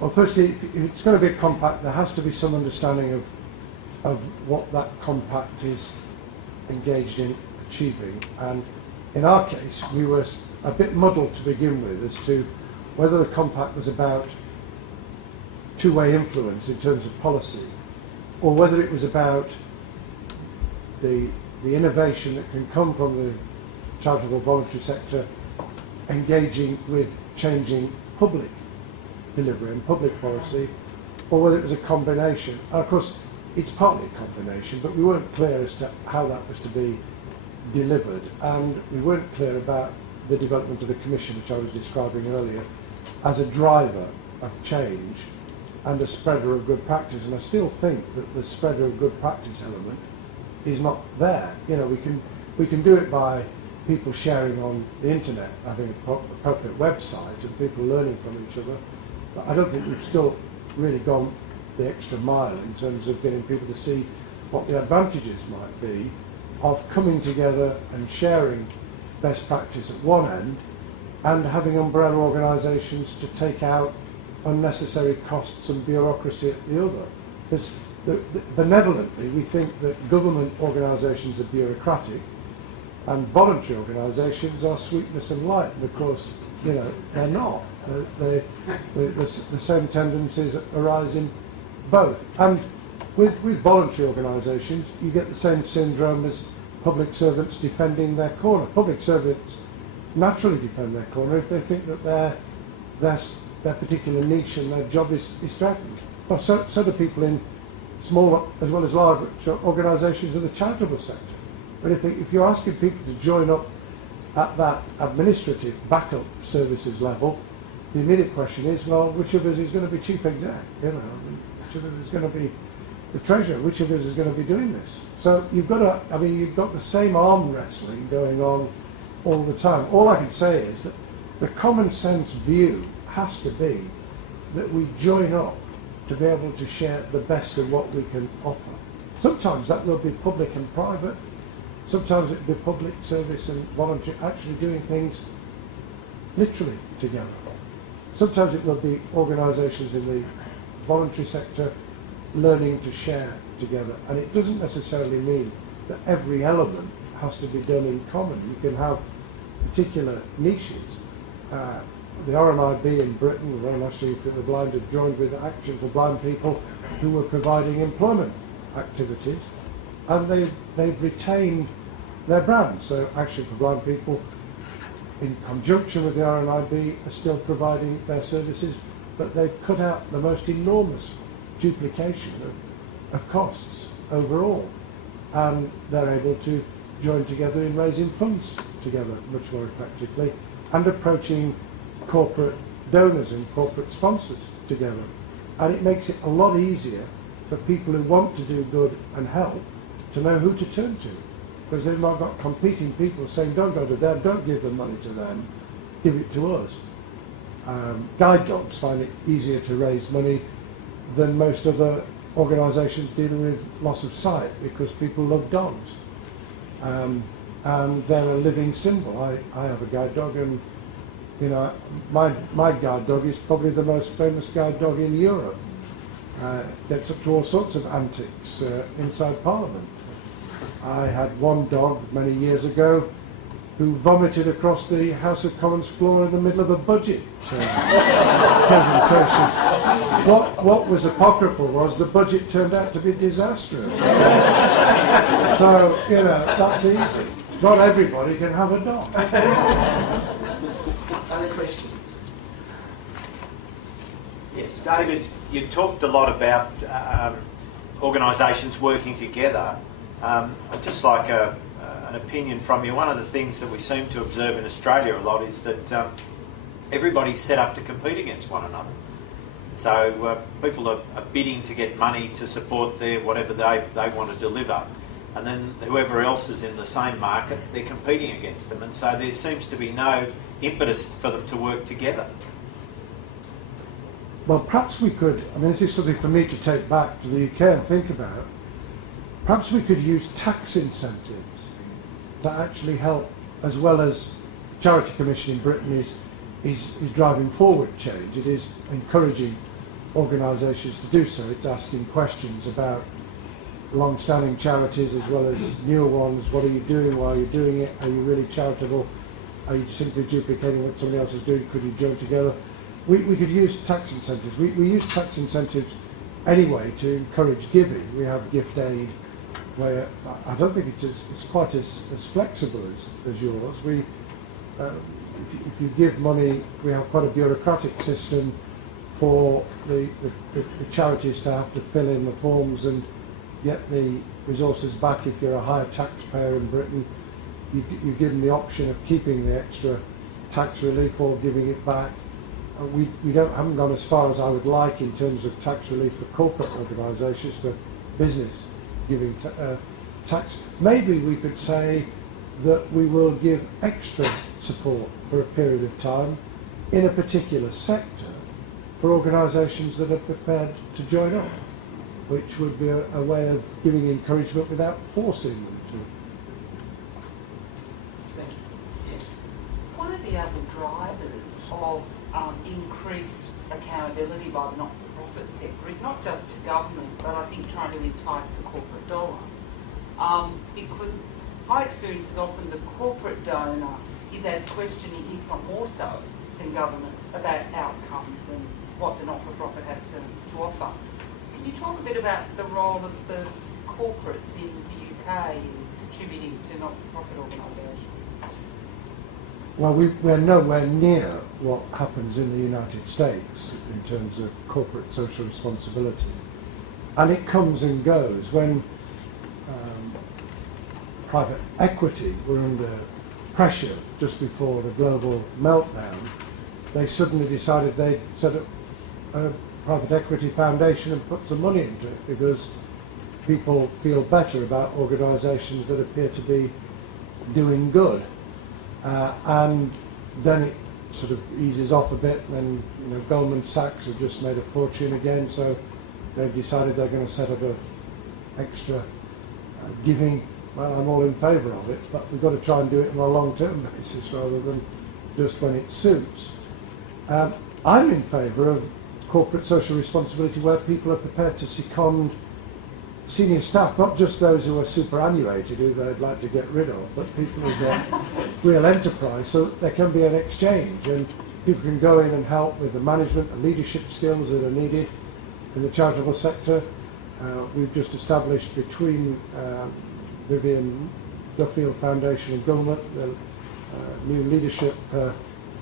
Well, firstly, if it's going to be a compact, there has to be some understanding of what that compact is engaged in achieving. And in our case, we were a bit muddled to begin with as to whether the compact was about two-way influence in terms of policy, or whether it was about the innovation that can come from the charitable voluntary sector engaging with changing public delivery and public policy, or whether it was a combination. And of course, it's partly a combination, but we weren't clear as to how that was to be delivered, and we weren't clear about the development of the Commission, which I was describing earlier, as a driver of change and a spreader of good practice. And I still think that the spreader of good practice element is not there. You know, we can do it by people sharing on the internet, having appropriate websites and people learning from each other. But I don't think we've still really gone the extra mile in terms of getting people to see what the advantages might be of coming together and sharing best practice at one end and having umbrella organisations to take out unnecessary costs and bureaucracy at the other. Because benevolently we think that government organisations are bureaucratic and voluntary organisations are sweetness and light, and of course, you know, they're not. The same tendencies arise in both. And with voluntary organisations, you get the same syndrome as public servants defending their corner. Public servants naturally defend their corner if they think that their particular niche and their job is threatened. Well, so do people in small as well as large organisations in the charitable sector. But if you're asking people to join up at that administrative backup services level, the immediate question is, well, which of us is going to be chief exec? You know, which of us is going to be the treasurer? Which of us is going to be doing this? So you've got the same arm wrestling going on all the time. All I can say is that the common sense view has to be that we join up to be able to share the best of what we can offer. Sometimes that will be public and private. Sometimes it will be public service and voluntary, actually doing things literally together. Sometimes it will be organisations in the voluntary sector learning to share together. And it doesn't necessarily mean that every element has to be done in common. You can have particular niches. The RNIB in Britain, the Royal National Youth for the Blind, had joined with Action for Blind People who were providing employment activities, and they've retained their brand. So Action for Blind People, in conjunction with the RNIB, are still providing their services, but they've cut out the most enormous duplication of costs overall, and they're able to join together in raising funds together much more effectively and approaching corporate donors and corporate sponsors together. And it makes it a lot easier for people who want to do good and help to know who to turn to, because they've not got competing people saying, don't go to them, don't give the money to them, give it to us. Guide dogs find it easier to raise money than most other organisations dealing with loss of sight, because people love dogs. And they're a living symbol. I have a guide dog, and you know, my guide dog is probably the most famous guide dog in Europe. Gets up to all sorts of antics inside Parliament. I had one dog many years ago who vomited across the House of Commons floor in the middle of a budget presentation. What was apocryphal was the budget turned out to be disastrous. So, you know, that's easy. Not everybody can have a dog. Other questions? Yes, David, you talked a lot about organisations working together. I'd just like an opinion from you. One of the things that we seem to observe in Australia a lot is that everybody's set up to compete against one another. So people are bidding to get money to support their whatever they want to deliver. And then whoever else is in the same market, they're competing against them. And so there seems to be no impetus for them to work together. Well, perhaps we could, I mean, this is something for me to take back to the UK and think about. Perhaps we could use tax incentives to actually help, as well as Charity Commission in Britain is driving forward change. It is encouraging organisations to do so. It's asking questions about long-standing charities as well as newer ones. What are you doing? Why are you doing it? Are you really charitable? Are you simply duplicating what somebody else is doing? Could you join together? We could use tax incentives. We use tax incentives anyway to encourage giving. We have gift aid, where I don't think it's quite as flexible as yours. If you give money, we have quite a bureaucratic system for the charities to have to fill in the forms and get the resources back. If you're a higher taxpayer in Britain, you give them the option of keeping the extra tax relief or giving it back. We haven't gone as far as I would like in terms of tax relief for corporate organisations, for business giving tax. Maybe we could say that we will give extra support for a period of time in a particular sector for organisations that are prepared to join up, which would be a way of giving encouragement without forcing them to. Thank you. Yes. One of the other drivers of increased accountability by the not-for-profit sector is not just to government, but I think trying to entice the corporate dollar. Because my experience is often the corporate donor is as questioning, if not more so, than government about outcomes and what the not-for-profit has to offer. Can you talk a bit about the role of the corporates in the UK in contributing to not-for-profit organisations? Well, we're nowhere near what happens in the United States in terms of corporate social responsibility. And it comes and goes. When private equity were under pressure just before the global meltdown, they suddenly decided they'd set up a private equity foundation and put some money into it because people feel better about organisations that appear to be doing good. And then it sort of eases off a bit, and then Goldman Sachs have just made a fortune again, so they've decided they're going to set up a extra giving. Well, I'm all in favour of it, but we've got to try and do it on a long-term basis rather than just when it suits. I'm in favour of corporate social responsibility where people are prepared to second senior staff, not just those who are superannuated, who they'd like to get rid of, but people who've got real enterprise, so there can be an exchange and people can go in and help with the management and leadership skills that are needed in the charitable sector. We've just established between Vivian Duffield Foundation and government the new leadership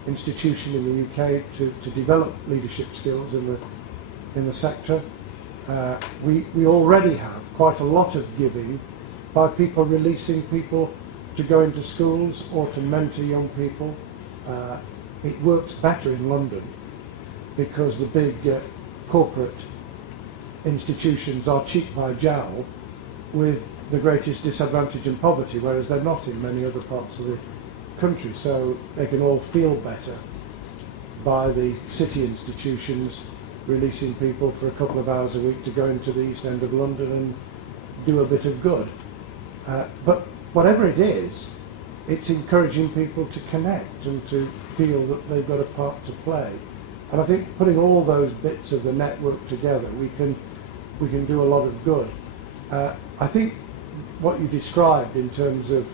institution in the UK to develop leadership skills in the sector. We already have quite a lot of giving by people releasing people to go into schools or to mentor young people. It works better in London because the big corporate institutions are cheek by jowl with the greatest disadvantage in poverty, whereas they're not in many other parts of the country. So they can all feel better by the city institutions releasing people for a couple of hours a week to go into the East End of London and do a bit of good. But whatever it is, it's encouraging people to connect and to feel that they've got a part to play. And I think putting all those bits of the network together, we can do a lot of good. I think what you described in terms of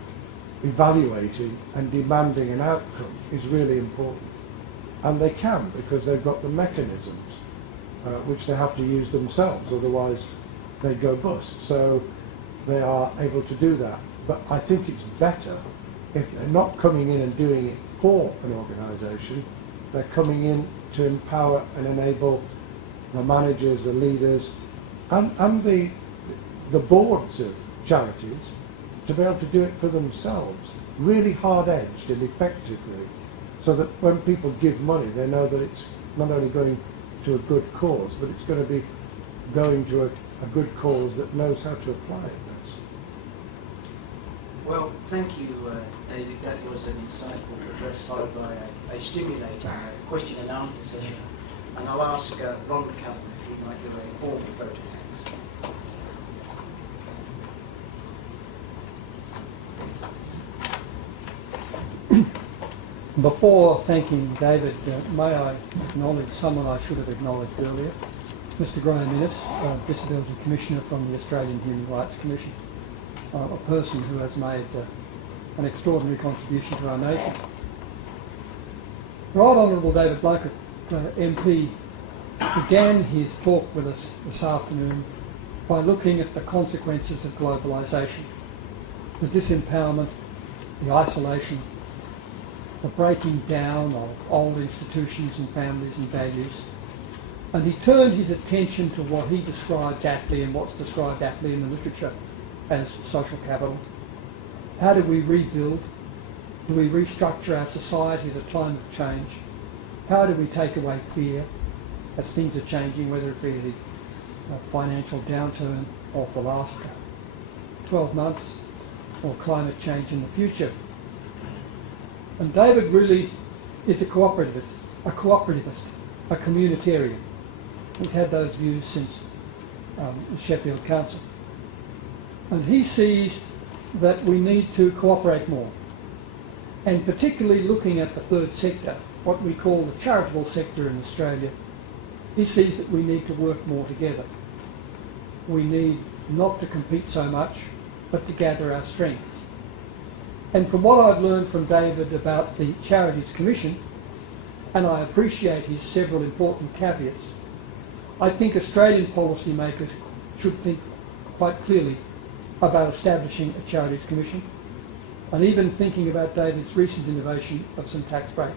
evaluating and demanding an outcome is really important. And they can, because they've got the mechanisms which they have to use themselves, otherwise they go bust. So they are able to do that. But I think it's better if they're not coming in and doing it for an organisation, they're coming in to empower and enable the managers, the leaders, and the boards of charities to be able to do it for themselves, really hard-edged and effectively, so that when people give money, they know that it's not only going to a good cause, but it's going to be going to a good cause that knows how to apply it. Well, thank you, David. That was an insightful address followed by a stimulating question and answer session. And I'll ask Ron McCallum if he might give a formal vote of thanks. Before thanking David, may I acknowledge someone I should have acknowledged earlier, Mr Graham Innes, Disability Commissioner from the Australian Human Rights Commission, a person who has made an extraordinary contribution to our nation. Right Honourable David Blunkett MP began his talk with us this afternoon by looking at the consequences of globalisation, the disempowerment, the isolation, the breaking down of old institutions and families and values, And he turned his attention to what he describes aptly and what's described aptly in the literature as social capital. How do we rebuild? Do we restructure our society at a time of change? How do we take away fear as things are changing, whether it be the financial downturn of the last 12 months or climate change in the future? And David really is a cooperativist, a communitarian. He's had those views since the Sheffield Council. And he sees that we need to cooperate more. And particularly looking at the third sector, what we call the charitable sector in Australia, he sees that we need to work more together. We need not to compete so much, but to gather our strengths. And from what I've learned from David about the Charities Commission, and I appreciate his several important caveats, I think Australian policymakers should think quite clearly about establishing a Charities Commission, and even thinking about David's recent innovation of some tax breaks.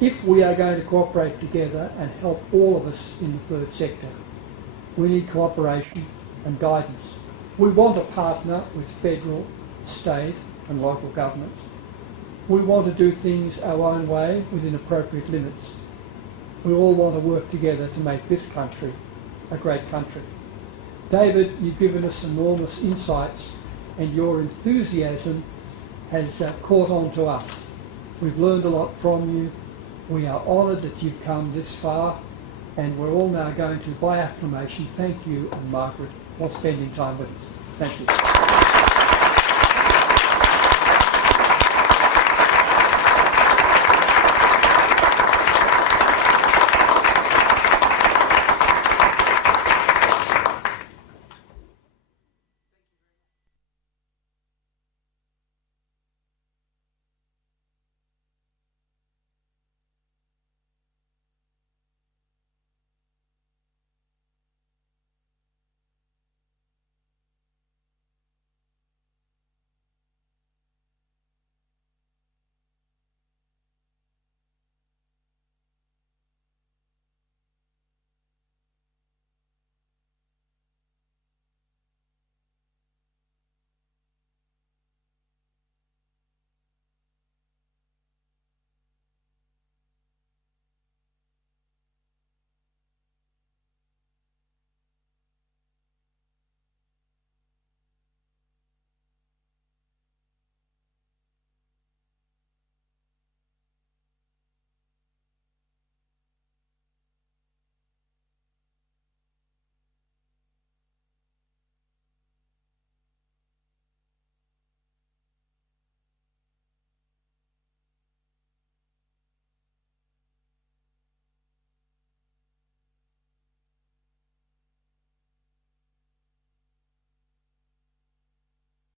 If we are going to cooperate together and help all of us in the third sector, we need cooperation and guidance. We want to partner with federal, state and local governments. We want to do things our own way within appropriate limits. We all want to work together to make this country a great country. David, you've given us enormous insights and your enthusiasm has caught on to us. We've learned a lot from you. We are honoured that you've come this far, and we're all now going to, by acclamation, thank you and Margaret for spending time with us. Thank you.